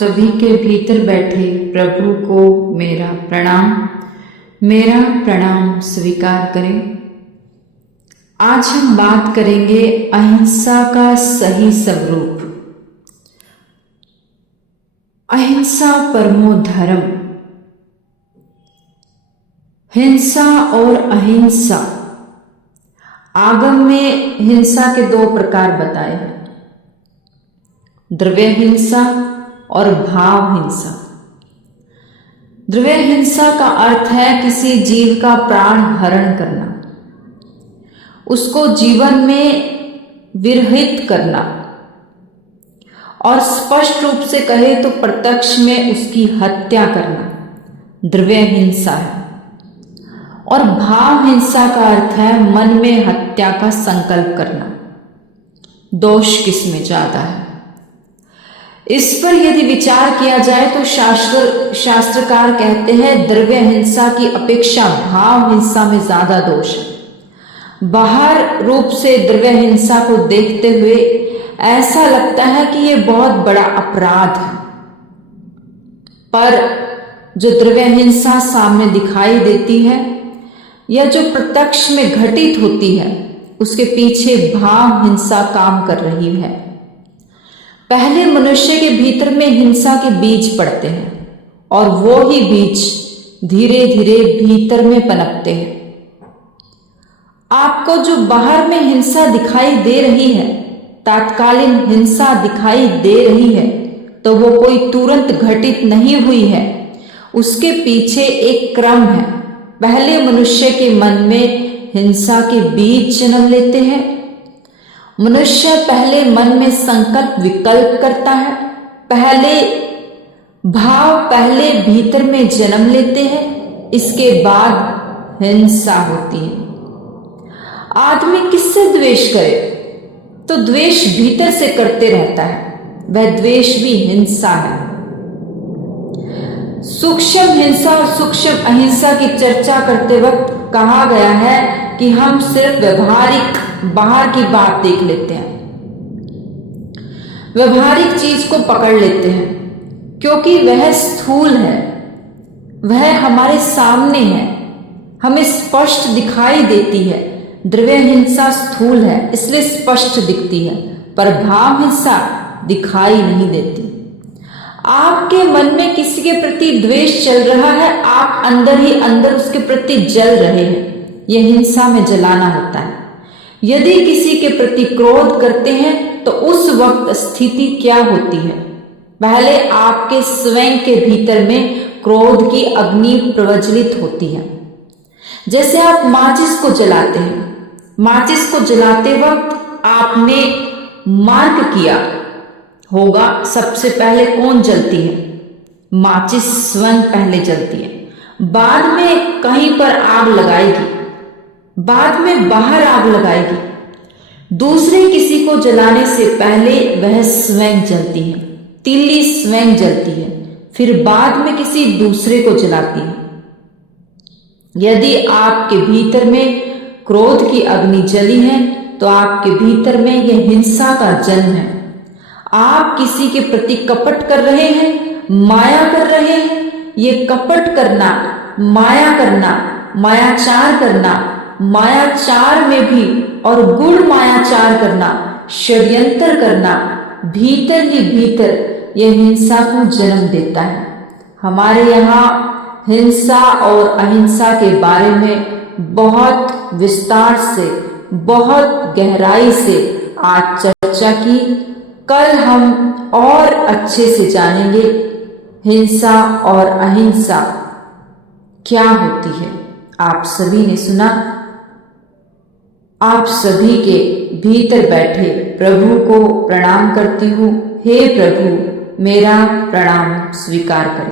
सभी के भीतर बैठे प्रभु को मेरा प्रणाम स्वीकार करें। आज हम बात करेंगे अहिंसा का सही स्वरूप। अहिंसा परमो धर्म। हिंसा और अहिंसा। आगम में हिंसा के दो प्रकार बताए हैं, द्रव्य हिंसा और भाव हिंसा। द्रव्य हिंसा का अर्थ है किसी जीव का प्राण हरण करना, उसको जीवन में विरहित करना, और स्पष्ट रूप से कहे तो प्रत्यक्ष में उसकी हत्या करना द्रव्य हिंसा है। और भाव हिंसा का अर्थ है मन में हत्या का संकल्प करना। दोष किसमें ज्यादा है? इस पर यदि विचार किया जाए तो शास्त्रकार कहते हैं द्रव्य हिंसा की अपेक्षा भाव हिंसा में ज्यादा दोष है। बाहर रूप से द्रव्य हिंसा को देखते हुए ऐसा लगता है कि यह बहुत बड़ा अपराध है, पर जो द्रव्य हिंसा सामने दिखाई देती है या जो प्रत्यक्ष में घटित होती है, उसके पीछे भाव हिंसा काम कर रही है। पहले मनुष्य के भीतर में हिंसा के बीज पड़ते हैं और वो ही बीज धीरे धीरे भीतर में पनपते हैं। आपको जो बाहर में हिंसा दिखाई दे रही है, तात्कालीन हिंसा दिखाई दे रही है, तो वो कोई तुरंत घटित नहीं हुई है, उसके पीछे एक क्रम है। पहले मनुष्य के मन में हिंसा के बीज जन्म लेते हैं। मनुष्य पहले मन में संकल्प विकल्प करता है, पहले भीतर में जन्म लेते हैं, इसके बाद हिंसा होती है। आदमी किससे द्वेष करे तो द्वेष भीतर से करते रहता है, वह द्वेष भी हिंसा है। सूक्ष्म हिंसा और सूक्ष्म अहिंसा की चर्चा करते वक्त कहा गया है कि हम सिर्फ व्यवहारिक बाहर की बात देख लेते हैं, व्यवहारिक चीज को पकड़ लेते हैं, क्योंकि वह स्थूल है, वह हमारे सामने है, हमें स्पष्ट दिखाई देती है। द्रव्य हिंसा स्थूल है इसलिए स्पष्ट दिखती है, पर भाव हिंसा दिखाई नहीं देती। आपके मन में किसी के प्रति द्वेष चल रहा है, आप अंदर ही अंदर उसके प्रति जल रहे हैं, यह हिंसा में जलाना होता है। यदि किसी के प्रति क्रोध करते हैं तो उस वक्त स्थिति क्या होती है? पहले आपके स्वयं के भीतर में क्रोध की अग्नि प्रज्वलित होती है। जैसे आप माचिस को जलाते हैं, माचिस को जलाते वक्त आपने मार्क किया होगा सबसे पहले कौन जलती है? माचिस स्वयं पहले जलती है, बाद में कहीं पर आग लगाएगी, बाद में बाहर आग लगाएगी। दूसरे किसी को जलाने से पहले वह स्वयं जलती है, तीली स्वयं जलती है, फिर बाद में किसी दूसरे को जलाती है। यदि आपके भीतर में क्रोध की अग्नि जली है तो आपके भीतर में यह हिंसा का जन्म है। आप किसी के प्रति कपट कर रहे हैं, माया कर रहे हैं। ये कपट करना, माया करना, मायाचार करना, मायाचार में भी और गुण मायाचार करना, षड्यंत्र करना, भीतर ही भीतर यह हिंसा को जन्म देता है। हमारे यहाँ हिंसा और अहिंसा के बारे में बहुत विस्तार से, बहुत गहराई से आज चर्चा की। कल हम और अच्छे से जानेंगे हिंसा और अहिंसा क्या होती है। आप सभी ने सुना, आप सभी के भीतर बैठे प्रभु को प्रणाम करती हूँ। हे प्रभु, मेरा प्रणाम स्वीकार करें।